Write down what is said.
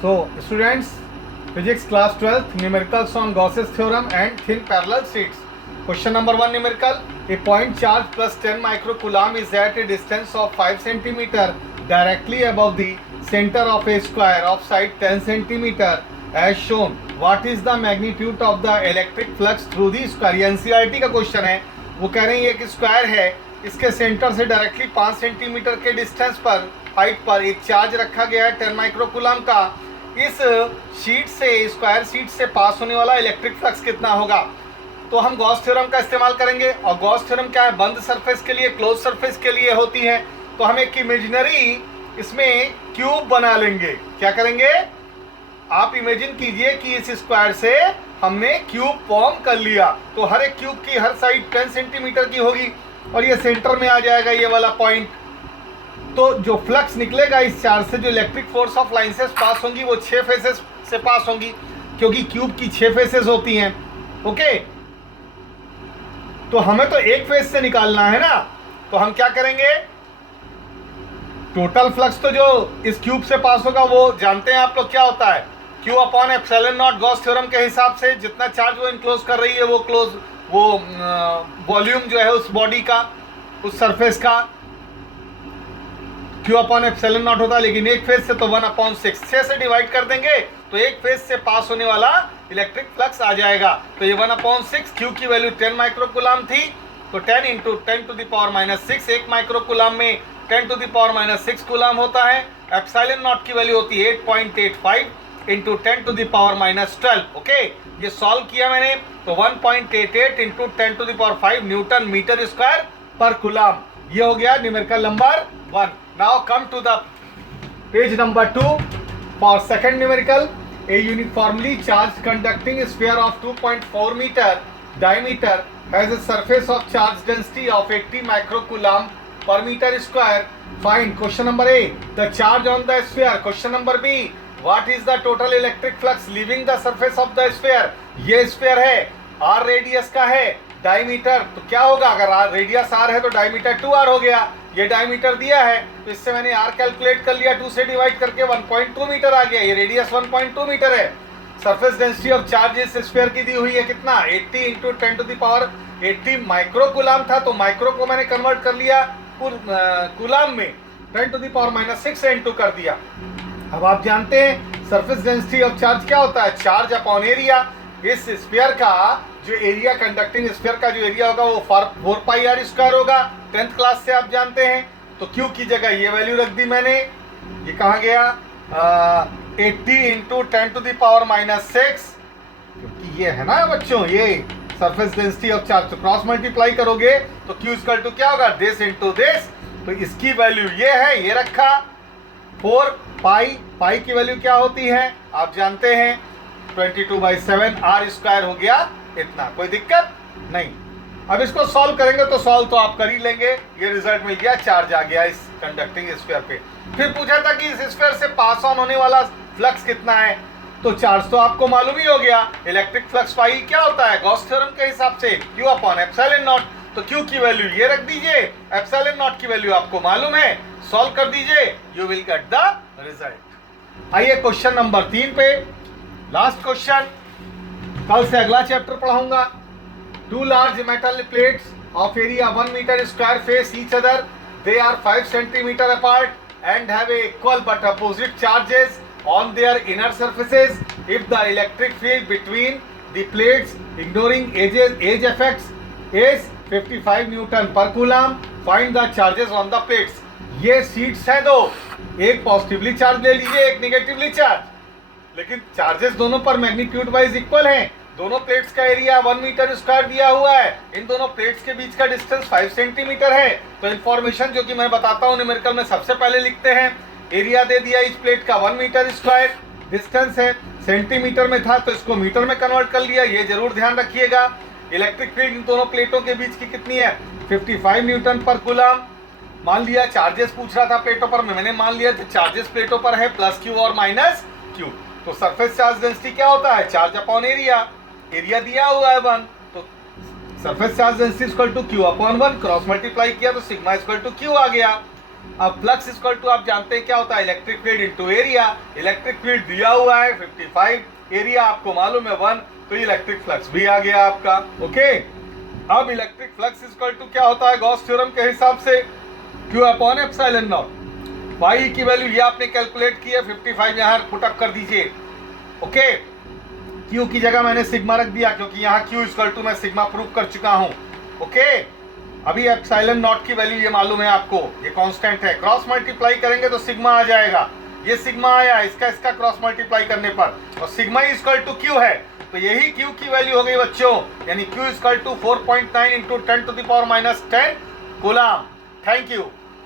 So, students, physics class 12th, numericals on Gauss's theorem and thin parallel sheets. Question number 1 numerical. A point charge plus 10 microcoulomb is at a distance of 5 centimeter directly above the center of a square of side 10 centimeter as shown. What is the magnitude of the electric flux through the square? ये NCERT का question है. वो कह रहे हैं एक square है, इसके सेंटर से डायरेक्टली 5 सेंटीमीटर के डिस्टेंस पर हाइट पर एक चार्ज रखा गया है 10 माइक्रोकूलम का. इस शीट से, स्क्वायर शीट से पास होने वाला इलेक्ट्रिक फ्लक्स कितना होगा? तो हम गॉस थ्योरम का इस्तेमाल करेंगे. और गॉस थ्योरम क्या है? बंद सरफेस के लिए, क्लोज सरफेस के लिए होती है. तो हम एक इमेजिनरी इसमें क्यूब बना लेंगे. क्या करेंगे? आप इमेजिन कीजिए कि इस स्क्वायर से हमने क्यूब फॉर्म कर लिया. तो हर एक क्यूब की हर साइड 10 सेंटीमीटर की होगी और ये सेंटर में आ जाएगा ये वाला पॉइंट. तो जो फ्लक्स निकलेगा इस चार्ज से, जो इलेक्ट्रिक फोर्स ऑफ लाइंसेस पास होंगी वो 6 फेसेस से पास होंगी, क्योंकि क्यूब की 6 फेसेस होती हैं. ओके, तो हमें तो एक फेस से निकालना है ना. तो हम क्या करेंगे? टोटल फ्लक्स तो जो इस क्यूब से पास होगा वो जानते हैं आप लोग क्या होता है, Q upon epsilon not. Gauss theorem के हिसाब से जितना चार्ज वो इनक्लोज कर रही है वो वॉल्यूम जो है उस बॉडी का, उस सरफेस का क्यू अपॉन एप्सिलॉन नॉट होता है. लेकिन एक फेज से तो 1/6, 6 से डिवाइड कर देंगे तो एक फेज से पास होने वाला इलेक्ट्रिक फ्लक्स आ जाएगा. तो ये 1/6, क्यू की वैल्यू 10 माइक्रोकूलम थी, तो 10 इंटू 10⁻⁻6, एक माइक्रोकूलम में 10⁻⁻6 कूलम होता है. एप्सिलॉन नॉट की वैल्यू होती है 8.85 इंटू 10⁻12. ओके, ये सॉल्व किया मैंने तो 1.88 इंटू 10⁵ न्यूटन मीटर स्क्वायर पर कूलम. ये हो गया numerical number 1. Now come to the page number 2 for second numerical. A uniformly charged conducting sphere of 2.4 meter diameter has a surface of charge density of 80 microcoulomb per meter square. Find question number A, the charge on the sphere. Question number B, what is the total electric flux leaving the surface of the sphere? ये sphere है, r radius का है, diameter तो क्या होगा? अगर radius r है तो डायमीटर 2r हो गया. ये डायमीटर दिया है तो इससे मैंने r कैलकुलेट कर लिया, 2 से डिवाइड करके 1.2 मीटर आ गया. ये रेडियस 1.2 मीटर है. सरफेस डेंसिटी ऑफ चार्ज इस स्फीयर की दी हुई है कितना? 80 इंटू 10⁻80 माइक्रोकूलम था, तो माइक्रो को मैंने कन्वर्ट कर लिया कूलम में, 10⁻⁻6 से इंटू कर दिया. अब आप जानते हैं सरफेस डेंसिटी ऑफ चार्ज क्या होता है? Charge upon area. इस स्फीयर का जो एरिया, कंडक्टिंग स्फीयर का जो एरिया होगा वो 4πr² होगा. 10th क्लास से आप जानते हैं. तो क्यू की जगह ये वैल्यू रख दी मैंने. ये कहाँ गया? 80 इंटू 10⁻⁻6, क्योंकि ये है ना बच्चों ये सरफेस डेंसिटी ऑफ चार्ज. तो क्रॉस मल्टीप्लाई करोगे तो क्यू इक्वल टू क्या होगा? This into this. तो इसकी वैल्यू ये है, ये रखा 4π की वैल्यू क्या होती है आप जानते हैं? 22/7 r² हो गया. इतना कोई दिक्कत नहीं. अब इसको सॉल्व करेंगे तो सॉल्व तो आप कर ही लेंगे. ये रिजल्ट मिल गया, चार्ज आ गया इस कंडक्टिंग स्फीयर पे. फिर पूछा था कि इस स्फीयर से पास ऑन होने वाला फ्लक्स कितना है, तो चार्ज तो आपको मालूम ही हो गया. इलेक्ट्रिक फ्लक्स फाई क्या होता है गॉस थ्योरम के हिसाब से? Q upon epsilon not. तो क्यू की वैल्यू ये रख दीजिए, एप्सिलॉन नॉट की वैल्यू आपको मालूम है, सॉल्व कर दीजिए, you will get the result. आइए क्वेश्चन नंबर 3 पे. लास्ट क्वेश्चन, कल से अगला चैप्टर पढ़ाऊंगा. 2 large metal plates of area 1 meter square face each other. They are 5 centimeter apart and have a equal but opposite charges on their inner surfaces. If the electric field between the plates, ignoring age effects, is 55 Newton per coulomb, find the charges on the plates. ये sheets हैं दो, एक positively charge ले लीजिए, एक negatively charge, लेकिन charges दोनों पर मैग्नीट्यूड वाइज इक्वल हैं. दोनों प्लेट्स का एरिया 1 मीटर स्क्वायर दिया हुआ है. इन दोनों प्लेट्स के बीच का डिस्टेंस 5 सेंटीमीटर है. तो इन्फॉर्मेशन जो कि मैं बताता हूँ न्यूमेरिकल में सबसे पहले लिखते हैं. एरिया दे दिया इस प्लेट का 1 मीटर स्क्वायर, डिस्टेंस है सेंटीमीटर में था तो इसको मीटर में कन्वर्ट कर लिया. ये जरूर ध्यान रखिएगा. इलेक्ट्रिक फील्ड इन दोनों प्लेटों के बीच की कितनी है? 55 न्यूटन पर कूलम. मान लिया चार्जेस पूछ रहा था प्लेटों पर, मैंने मान लिया चार्जेस प्लेटों पर है प्लस क्यू और माइनस क्यू. तो सरफेस चार्ज डेंसिटी क्या होता है? Charge upon area. एरिया दिया हुआ है 1, तो surface charge density equal to Q upon 1. Cross multiply किया तो सिग्मा इक्वल टू क्यू आ गया. अब फ्लक्स इक्वल टू आप जानते हैं क्या होता है, electric field into area. Electric field दिया हुआ है 55, एरिया आपको मालूम है 1, तो इलेक्ट्रिक फ्लक्स भी आ गया आपका। ओके, अब इलेक्ट्रिक फ्लक्स इक्वल टू क्या होता है गॉस थ्योरम के हिसाब से, Q upon epsilon naught. Phi की वैल्यू ये आपने कैलकुलेट की है, 55 यहाँ पुटअप कर दीजिए। ओके, Q की जगह मैंने सिग्मा रख दिया क्योंकि यहाँ Q इक्वल टू मैं सिग्मा प्रूव कर चुका हूँ। ओके, अभी एप्सिलॉन नॉट की वैल्यू ये मालूम है आपको, ये कांस्टेंट है, क्रॉस मल्टीप्लाई करेंगे तो सिग्मा आ जाएगा। ये सिग्मा आया, इसका क्रॉस मल्टीप्लाई करने पर, और सिग्मा इक्वल टू Q है, तो यही Q की वैल्यू हो गई बच्चों, यानी Q equal to 4.9 into 10⁻⁻10 coulomb. Thank you.